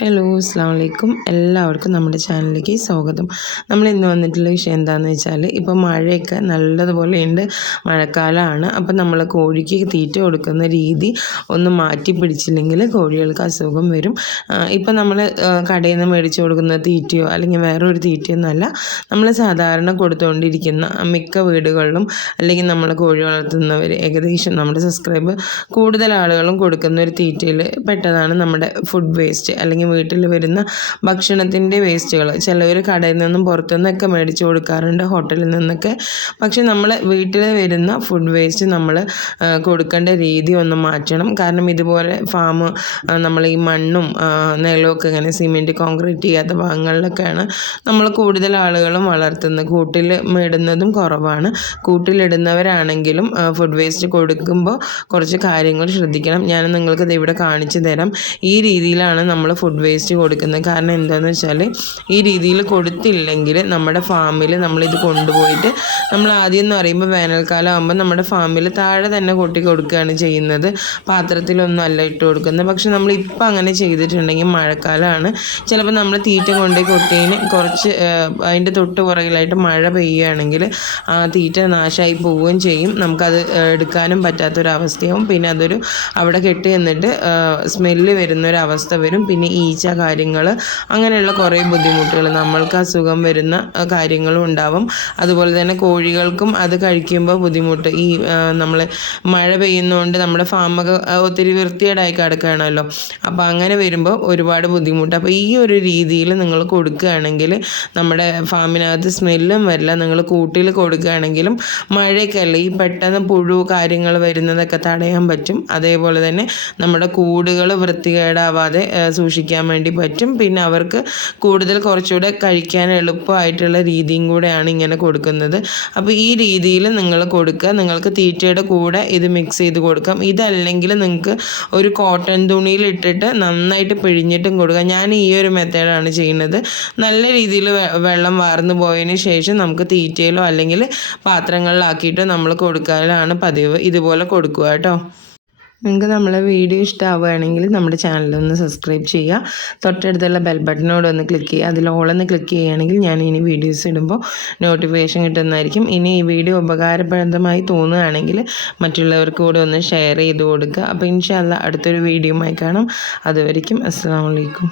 Hello അസ്സാം വലൈക്കും എല്ലാവർക്കും നമ്മുടെ ചാനലിലേക്ക് സ്വാഗതം. നമ്മൾ ഇന്ന് വന്നിട്ടുള്ള വിഷയം എന്താണെന്ന് വെച്ചാൽ ഇപ്പോൾ മഴയൊക്കെ നല്ലതുപോലെ ഉണ്ട്. മഴക്കാലമാണ് അപ്പം നമ്മൾ കോഴിക്ക് തീറ്റ കൊടുക്കുന്ന രീതി ഒന്ന് മാറ്റി പിടിച്ചില്ലെങ്കിൽ കോഴികൾക്ക് അസുഖം വരും. ഇപ്പം നമ്മൾ കടയിൽ നിന്ന് മേടിച്ച് കൊടുക്കുന്ന തീറ്റയോ അല്ലെങ്കിൽ വേറൊരു തീറ്റയൊന്നുമല്ല നമ്മൾ സാധാരണ കൊടുത്തുകൊണ്ടിരിക്കുന്ന മിക്ക വീടുകളിലും അല്ലെങ്കിൽ നമ്മൾ കോഴി വളർത്തുന്നവർ ഏകദേശം നമ്മുടെ സബ്സ്ക്രൈബ് കൂടുതൽ ആളുകളും കൊടുക്കുന്ന ഒരു തീറ്റയിൽ പെട്ടതാണ് നമ്മുടെ ഫുഡ് വേസ്റ്റ് അല്ലെങ്കിൽ വീട്ടിൽ വരുന്ന ഭക്ഷണത്തിന്റെ വേസ്റ്റുകൾ. ചിലവർ കടയിൽ നിന്നും പുറത്തുനിന്നൊക്കെ മേടിച്ച് കൊടുക്കാറുണ്ട് ഹോട്ടലിൽ നിന്നൊക്കെ. പക്ഷേ നമ്മൾ വീട്ടിൽ വരുന്ന ഫുഡ് വേസ്റ്റ് നമ്മൾ കൊടുക്കേണ്ട രീതി ഒന്ന് മാറ്റണം. കാരണം ഇതുപോലെ ഫാം നമ്മൾ ഈ മണ്ണും നിലമൊക്കെ ഇങ്ങനെ സിമെന്റ് കോൺക്രീറ്റ് ചെയ്യാത്ത ഭാഗങ്ങളിലൊക്കെയാണ് നമ്മൾ കൂടുതൽ ആളുകളും വളർത്തുന്നത്. കൂട്ടിൽ ഇടുന്നതും കുറവാണ്. കൂട്ടിലിടുന്നവരാണെങ്കിലും ഫുഡ് വേസ്റ്റ് കൊടുക്കുമ്പോൾ കുറച്ച് കാര്യങ്ങൾ ശ്രദ്ധിക്കണം. ഞാൻ നിങ്ങൾക്ക് ഇവിടെ കാണിച്ചു തരാം. ഈ രീതിയിലാണ് നമ്മൾ ഫുഡ് വേസ്റ്റ് കൊടുക്കുന്നത് കാരണം എന്താണെന്ന് വെച്ചാൽ ഈ രീതിയിൽ കൊടുത്തില്ലെങ്കിൽ നമ്മുടെ ഫാമിൽ നമ്മളിത് കൊണ്ടുപോയിട്ട് നമ്മൾ ആദ്യം എന്ന് പറയുമ്പോൾ വേനൽക്കാലം ആകുമ്പോൾ നമ്മുടെ ഫാമിൽ താഴെ തന്നെ കൊട്ടി കൊടുക്കുകയാണ് ചെയ്യുന്നത്. പാത്രത്തിലൊന്നും അല്ല ഇട്ട് കൊടുക്കുന്നത്. പക്ഷെ നമ്മൾ അങ്ങനെ ചെയ്തിട്ടുണ്ടെങ്കിൽ മഴക്കാലമാണ് ചിലപ്പോൾ നമ്മൾ തീറ്റ കൊണ്ടേ കൊട്ടീന് കുറച്ച് അതിന്റെ തൊട്ട് പുറകിലായിട്ട് മഴ പെയ്യുകയാണെങ്കിൽ ആ തീറ്റ നാശമായി പോവുകയും ചെയ്യും. നമുക്കത് എടുക്കാനും പറ്റാത്തൊരവസ്ഥയാവും. പിന്നെ അതൊരു അവിടെ കെട്ടി നിന്നിട്ട് സ്മെല്ല് വരുന്നൊരവസ്ഥ വരും. പിന്നെ ഈച്ച കാര്യങ്ങൾ അങ്ങനെയുള്ള കുറേ ബുദ്ധിമുട്ടുകൾ നമ്മൾക്ക് അസുഖം വരുന്ന കാര്യങ്ങളും ഉണ്ടാവും. അതുപോലെ തന്നെ കോഴികൾക്കും അത് കഴിക്കുമ്പോൾ ബുദ്ധിമുട്ട്. ഈ നമ്മൾ മഴ പെയ്യുന്നതുകൊണ്ട് നമ്മുടെ ഫാമൊക്കെ ഒത്തിരി വൃത്തികേടായി കിടക്കുകയാണല്ലോ. അപ്പോൾ അങ്ങനെ വരുമ്പോൾ ഒരുപാട് ബുദ്ധിമുട്ട്. അപ്പോൾ ഈ ഒരു രീതിയിൽ നിങ്ങൾ കൊടുക്കുകയാണെങ്കിൽ നമ്മുടെ ഫാമിനകത്ത് സ്മെല്ലും വരില്ല. നിങ്ങൾ കൂട്ടിൽ കൊടുക്കുകയാണെങ്കിലും മഴയൊക്കെ അല്ലേ ഈ പെട്ടെന്ന് പുഴു കാര്യങ്ങൾ വരുന്നതൊക്കെ തടയാൻ പറ്റും. അതേപോലെ തന്നെ നമ്മുടെ കൂടുകൾ വൃത്തികേടാവാതെ സൂക്ഷിക്കാൻ വേണ്ടി പറ്റും. പിന്നെ അവർക്ക് കൂടുതൽ കുറച്ചുകൂടെ കഴിക്കാൻ എളുപ്പമായിട്ടുള്ള രീതിയും കൂടെയാണ് ഇങ്ങനെ കൊടുക്കുന്നത്. അപ്പോൾ ഈ രീതിയിൽ നിങ്ങൾ കൊടുക്കുക. നിങ്ങൾക്ക് തീറ്റയുടെ കൂടെ ഇത് മിക്സ് ചെയ്ത് കൊടുക്കാം. ഇതല്ലെങ്കിൽ നിങ്ങൾക്ക് ഒരു കോട്ടൺ തുണിയിൽ ഇട്ടിട്ട് നന്നായിട്ട് പിഴിഞ്ഞിട്ടും കൊടുക്കാം. ഞാൻ ഈ ഒരു മെത്തേഡാണ് ചെയ്യുന്നത്. നല്ല രീതിയിൽ വെള്ളം വാർന്നു പോയതിന് ശേഷം നമുക്ക് തീറ്റയിലോ അല്ലെങ്കിൽ പാത്രങ്ങളിലാക്കിയിട്ടോ നമ്മൾ കൊടുക്കാനാണ് പതിവ്. ഇതുപോലെ കൊടുക്കുക കേട്ടോ. നിങ്ങൾക്ക് നമ്മളെ വീഡിയോ ഇഷ്ടമാവുകയാണെങ്കിൽ നമ്മുടെ ചാനലൊന്ന് സബ്സ്ക്രൈബ് ചെയ്യുക. തൊട്ടടുത്തുള്ള ബെൽ ബട്ടനോട് ഒന്ന് ക്ലിക്ക് ചെയ്യുക. അതിൽ ഓളൊന്ന് ക്ലിക്ക് ചെയ്യുകയാണെങ്കിൽ ഞാൻ ഇനി വീഡിയോസ് ഇടുമ്പോൾ നോട്ടിഫിക്കേഷൻ കിട്ടുന്നതായിരിക്കും. ഇനി ഈ വീഡിയോ ഉപകാരപ്രദമായി തോന്നുകയാണെങ്കിൽ മറ്റുള്ളവർക്ക് കൂടെ ഒന്ന് ഷെയർ ചെയ്ത് കൊടുക്കുക. അപ്പോൾ ഇൻഷാല്ല അടുത്തൊരു വീഡിയോ ആയി കാണാം. അതുവരെയും അസ്സാം വലൈക്കും